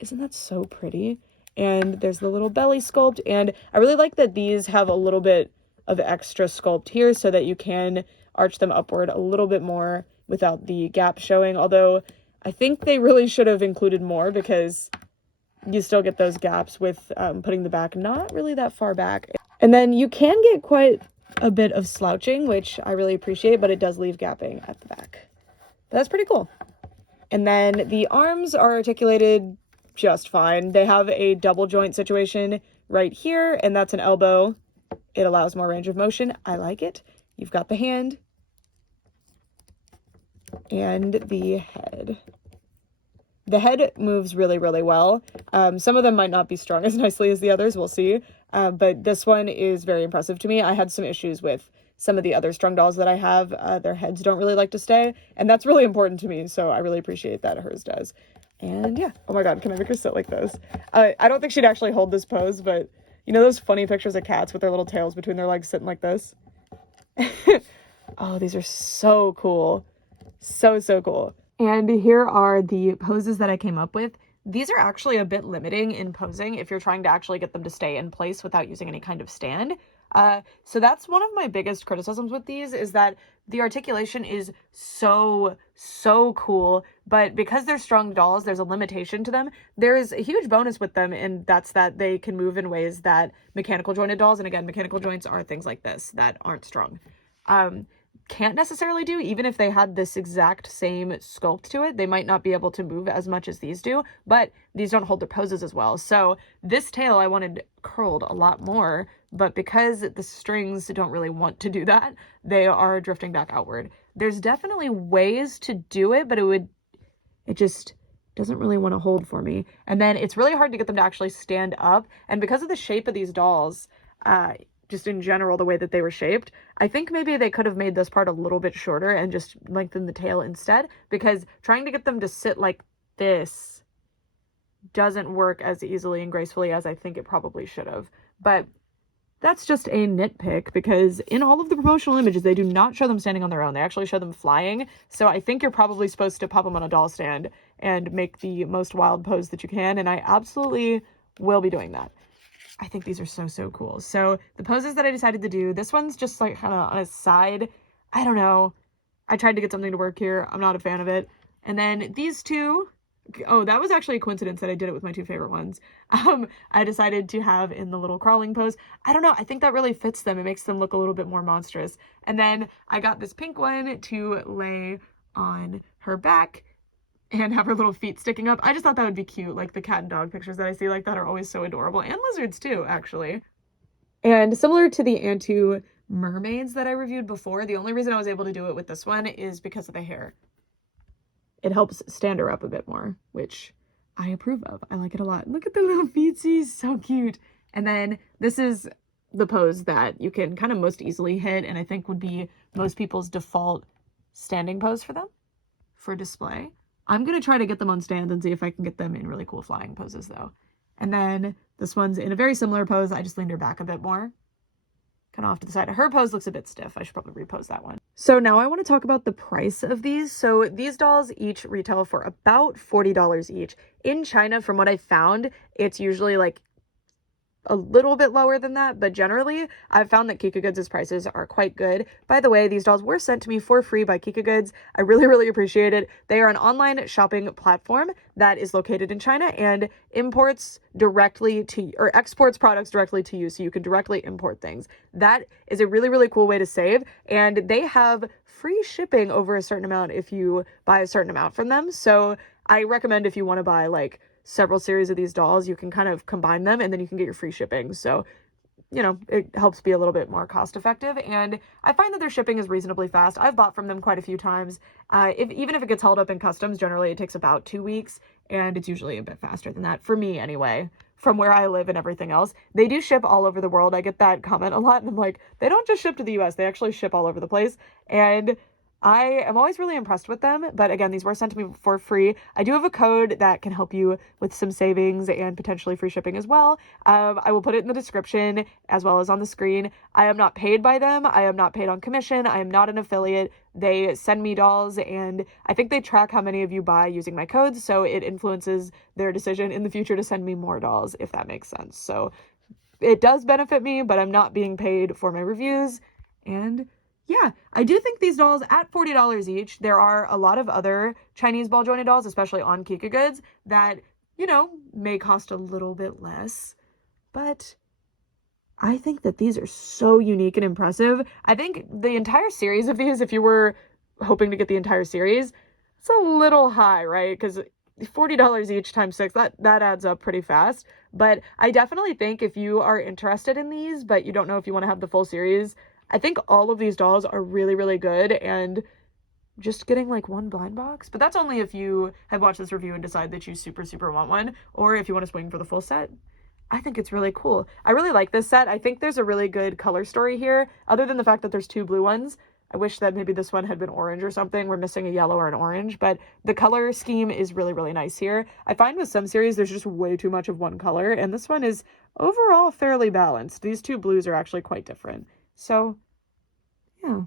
Isn't that so pretty? And there's the little belly sculpt, and I really like that these have a little bit of extra sculpt here so that you can arch them upward a little bit more without the gap showing, although I think they really should have included more because you still get those gaps with putting the back not really that far back. And then you can get quite a bit of slouching, which I really appreciate, but it does leave gapping at the back. But that's pretty cool. And then the arms are articulated just fine. They have a double joint situation right here, and that's an elbow. It allows more range of motion. I like it. You've got the hand and the head. The head moves really, really well. Some of them might not be strung as nicely as the others, we'll see. But this one is very impressive to me. I had some issues with some of the other strung dolls that I have. Their heads don't really like to stay, and that's really important to me, so I really appreciate that hers does. And yeah, oh my god, can I make her sit like this? I don't think she'd actually hold this pose, but you know those funny pictures of cats with their little tails between their legs sitting like this? Oh, these are so cool. So, so cool. And here are the poses that I came up with. These are actually a bit limiting in posing if you're trying to actually get them to stay in place without using any kind of stand. So that's one of my biggest criticisms with these is that the articulation is so, so cool, but because they're strung dolls, there's a limitation to them. There is a huge bonus with them, and that's that they can move in ways that mechanical jointed dolls, and again, mechanical joints are things like this that aren't strung, can't necessarily do. Even if they had this exact same sculpt to it, they might not be able to move as much as these do, but these don't hold their poses as well. So this tail I wanted curled a lot more, but because the strings don't really want to do that, they are drifting back outward. There's definitely ways to do it, but it just doesn't really want to hold for me. And then it's really hard to get them to actually stand up. And because of the shape of these dolls, just in general, the way that they were shaped, I think maybe they could have made this part a little bit shorter and just lengthened the tail instead, because trying to get them to sit like this doesn't work as easily and gracefully as I think it probably should have. But that's just a nitpick, because in all of the promotional images, they do not show them standing on their own. They actually show them flying. So I think you're probably supposed to pop them on a doll stand and make the most wild pose that you can. And I absolutely will be doing that. I think these are so, so cool. So the poses that I decided to do, this one's just like kind of on a side. I don't know. I tried to get something to work here. I'm not a fan of it. And then these two, oh, that was actually a coincidence that I did it with my two favorite ones. I decided to have in the little crawling pose. I don't know. I think that really fits them. It makes them look a little bit more monstrous. And then I got this pink one to lay on her back and have her little feet sticking up. I just thought that would be cute. Like the cat and dog pictures that I see like that are always so adorable. And lizards too, actually. And similar to the ADOU mermaids that I reviewed before, the only reason I was able to do it with this one is because of the hair. It helps stand her up a bit more, which I approve of. I like it a lot. Look at the little feetsies, so cute. And then this is the pose that you can kind of most easily hit, and I think would be most people's default standing pose for them for display. I'm going to try to get them on stands and see if I can get them in really cool flying poses though. And then this one's in a very similar pose. I just leaned her back a bit more kind of off to the side. Her pose looks a bit stiff. I should probably repose that one. So now I want to talk about the price of these. So these dolls each retail for about $40 each. In China, from what I found, it's usually like a little bit lower than that, but generally I've found that Kikagoods' prices are quite good. By the way, these dolls were sent to me for free by Kikagoods. I really appreciate it. They are an online shopping platform that is located in China and imports directly to, or exports products directly to you, so you can directly import things. That is a really cool way to save, and they have free shipping over a certain amount if you buy a certain amount from them. So I recommend, if you want to buy like several series of these dolls, you can kind of combine them and then you can get your free shipping. So, you know, it helps be a little bit more cost effective. And I find that their shipping is reasonably fast. I've bought from them quite a few times. Even if it gets held up in customs, generally it takes about 2 weeks, and it's usually a bit faster than that for me anyway, from where I live and everything else. They do ship all over the world. I get that comment a lot, and I'm like, they don't just ship to the US, they actually ship all over the place. And I am always really impressed with them, but again, these were sent to me for free. I do have a code that can help you with some savings and potentially free shipping as well. I will put it in the description as well as on the screen. I am not paid by them. I am not paid on commission. I am not an affiliate. They send me dolls, and I think they track how many of you buy using my codes, so it influences their decision in the future to send me more dolls, if that makes sense. So it does benefit me, but I'm not being paid for my reviews. And yeah, I do think these dolls at $40 each, there are a lot of other Chinese ball jointed dolls, especially on Kikagoods, that, you know, may cost a little bit less, but I think that these are so unique and impressive. I think the entire series of these, if you were hoping to get the entire series, it's a little high, right? Because $40 each times 6, that adds up pretty fast. But I definitely think if you are interested in these, but you don't know if you want to have the full series, I think all of these dolls are really good, and just getting like one blind box, but that's only if you have watched this review and decide that you super want one, or if you want to swing for the full set. I think it's really cool. I really like this set. I think there's a really good color story here, other than the fact that there's 2 blue ones. I wish that maybe this one had been orange or something. We're missing a yellow or an orange, but the color scheme is really nice here. I find with some series there's just way too much of one color, and this one is overall fairly balanced. These 2 blues are actually quite different. So, yeah.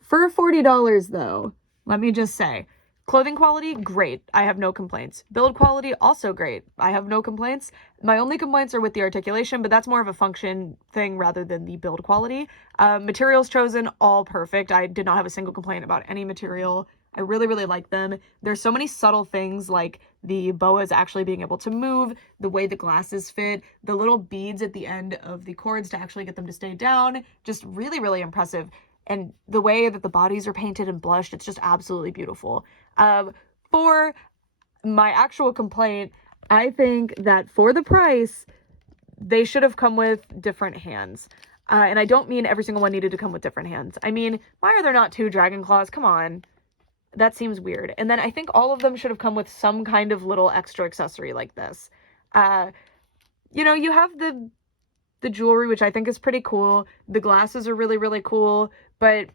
For $40 though, let me just say, clothing quality, great. I have no complaints. Build quality, also great. I have no complaints. My only complaints are with the articulation, but that's more of a function thing rather than the build quality. Materials chosen, all perfect. I did not have a single complaint about any material. I really like them. There's so many subtle things, like the boas actually being able to move, the way the glasses fit, the little beads at the end of the cords to actually get them to stay down. Just really impressive. And the way that the bodies are painted and blushed, it's just absolutely beautiful. For my actual complaint, I think that for the price, they should have come with different hands. And I don't mean every single one needed to come with different hands. I mean, why are there not 2 dragon claws? Come on. That seems weird. And then I think all of them should have come with some kind of little extra accessory like this. You know, you have the jewelry, which I think is pretty cool. The glasses are really cool, but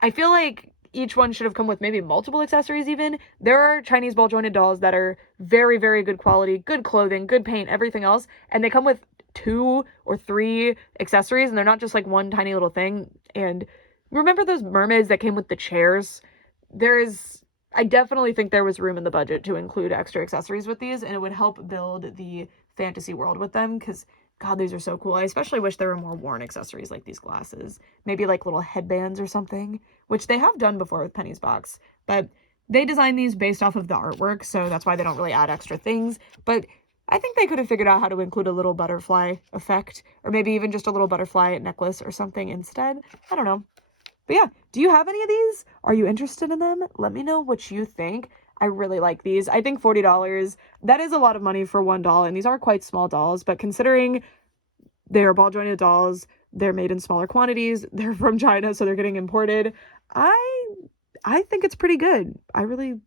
I feel like each one should have come with maybe multiple accessories even. There are Chinese ball jointed dolls that are very good quality, good clothing, good paint, everything else, and they come with 2 or 3 accessories, and they're not just like one tiny little thing. And remember those mermaids that came with the chairs? I definitely think there was room in the budget to include extra accessories with these, and it would help build the fantasy world with them, because God, these are so cool. I especially wish there were more worn accessories like these glasses. Maybe like little headbands or something, which they have done before with Penny's box, but they designed these based off of the artwork, so that's why they don't really add extra things. But I think they could have figured out how to include a little butterfly effect, or maybe even just a little butterfly necklace or something instead. I don't know. But yeah, do you have any of these? Are you interested in them? Let me know what you think. I really like these. I think $40, that is a lot of money for one doll, and these are quite small dolls, but considering they're ball jointed dolls, they're made in smaller quantities, they're from China, so they're getting imported, I think it's pretty good. I really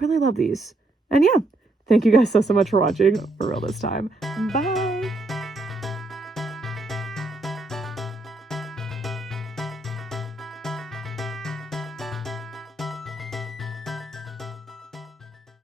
love these. And yeah, thank you guys so much for watching, for real this time. Bye!